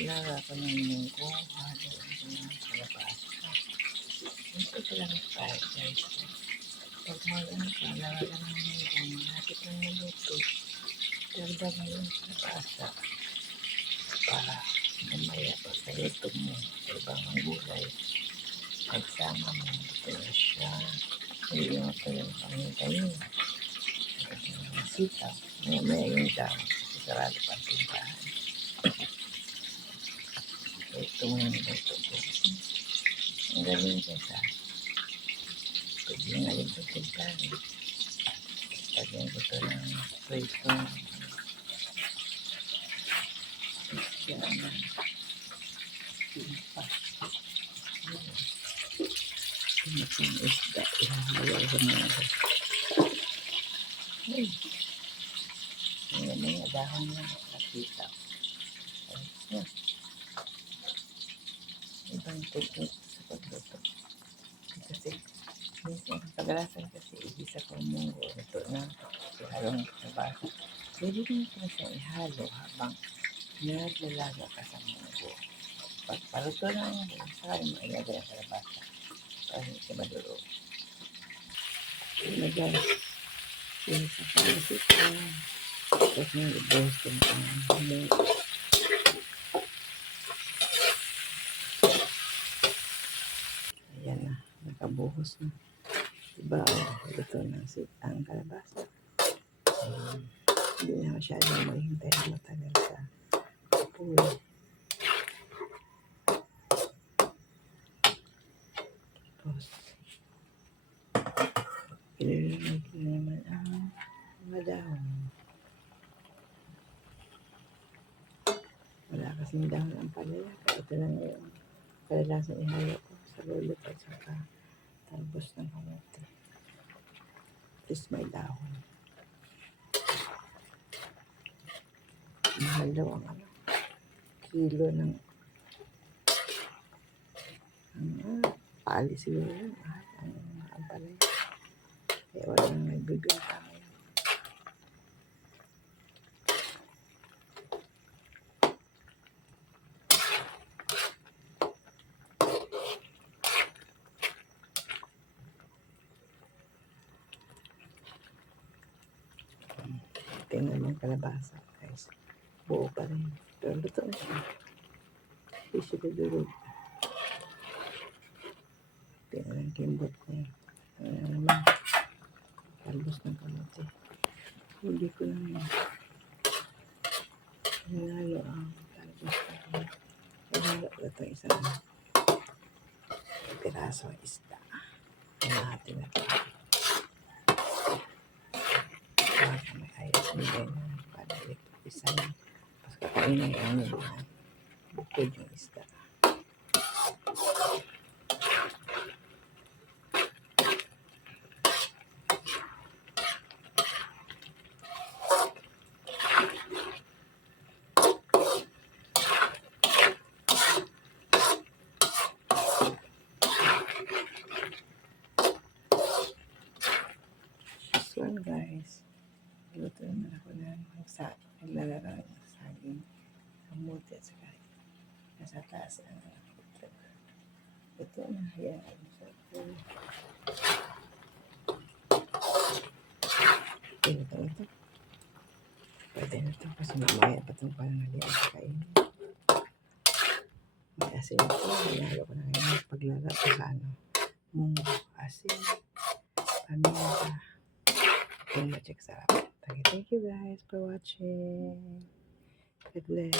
Lara ko ng munggo, halo ko ng kalabasa. Ito ko lang fried guys. Pag mag-ano ka, lara ka ng munggo, hapit ng maluto. Dagdag mo yung kalabasa para mamaya pagkaluto mo sa ibang gulay. Pagsama mo, ito na siya. Hindi mo ito yung pangitayin. Sitaw. Maya yung dami. Sarado pang tindahan. Ito mo yung ito ko. Ang galing ko sa pwede nga yung tindahan. Lagyan ko ito ng prito. Yan na. Timpa. Tinapang isda. Ihahalo ko na ito. Ang mga dahon na nakita. Ayos na. Ibang technique sa pagluto. Kasi, minsan kadalasan kasi ibisa ko munggo. Ito na. Ihalong kalabasa. Pwede din ito siya ihalo habang naglalaga ka sa munggo. Pag paluto na ang munggo, saka yung mailagay ang kalabasa. Para hindi siya maduro. Yun na guys. Yun sa pangsit ko. Tapos nang ibuhos ko na ang munggo. Ayan na. Nakabuhos na. Diba? Ito na ang kalabasa. Hindi na masyadong mahintay na matagal sa pulo. Tapos, ilalagay ko naman ang madahon. Wala kasing dahon ang palaya. Kaya ito lang yung kalalasang ihalo ko sa lulot at saka talbos ng kamote. At least may dahon. Mahal daw ang kilo ng pali siguro yun. Ang palay. Kaya walang nagbibinta ngayon. Tingnan mo ang kalabasa guys. Buo pa rin. Pero luto na siya. Hindi siya dudurog. Tingnan ang kimbot niya. Naman. Talbos ng kamote. Hindi ko naman. Hinalo ang talbos ng kamote. Hinalo ko ito isang piraso ng isda. Hinahati na ito. Para may ayos nila na para ito isa lang. Tapos kakainin ang nila. Bukod yung isda. So guys, luto naman ako ng naglalaro ng saging, kamote at saka nasa taas ang itlog. Ito na, hayaan sa pool. Pwede na ito. Pwede na ito kasi mamaya pa itong parang halian sa kainin. May asin ito. Hinalo ko na ngayon paglaga ko sa munggo, asin, paminta. Too much sarap. Thank you guys for watching. God bless.